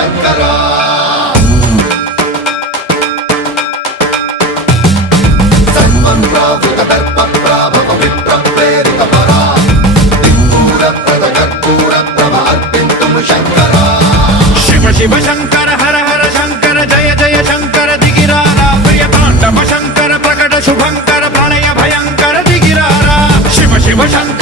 శంకర సన్మన్రావృత దర్ప ప్రాభవ విప్ర ప్రేరిత పరా దిక్పూర ప్రద కర్పూర ప్రభ అర్పింతుం శంకర శివ శివ శంకర హర హర శంకర జయ జయ శంకర దిగిరారా ప్రియ తాండవ శంకర ప్రకట శుభంకర ప్రణయ భయంకర దిగిరారా శివ శివ శంకర